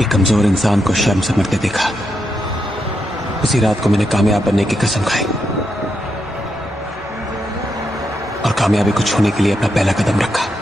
एक कमजोर इंसान को शर्म से मरते देखा। उसी रात को मैंने कामयाब बनने की कसम खाई और कामयाबी को छूने के लिए अपना पहला कदम रखा।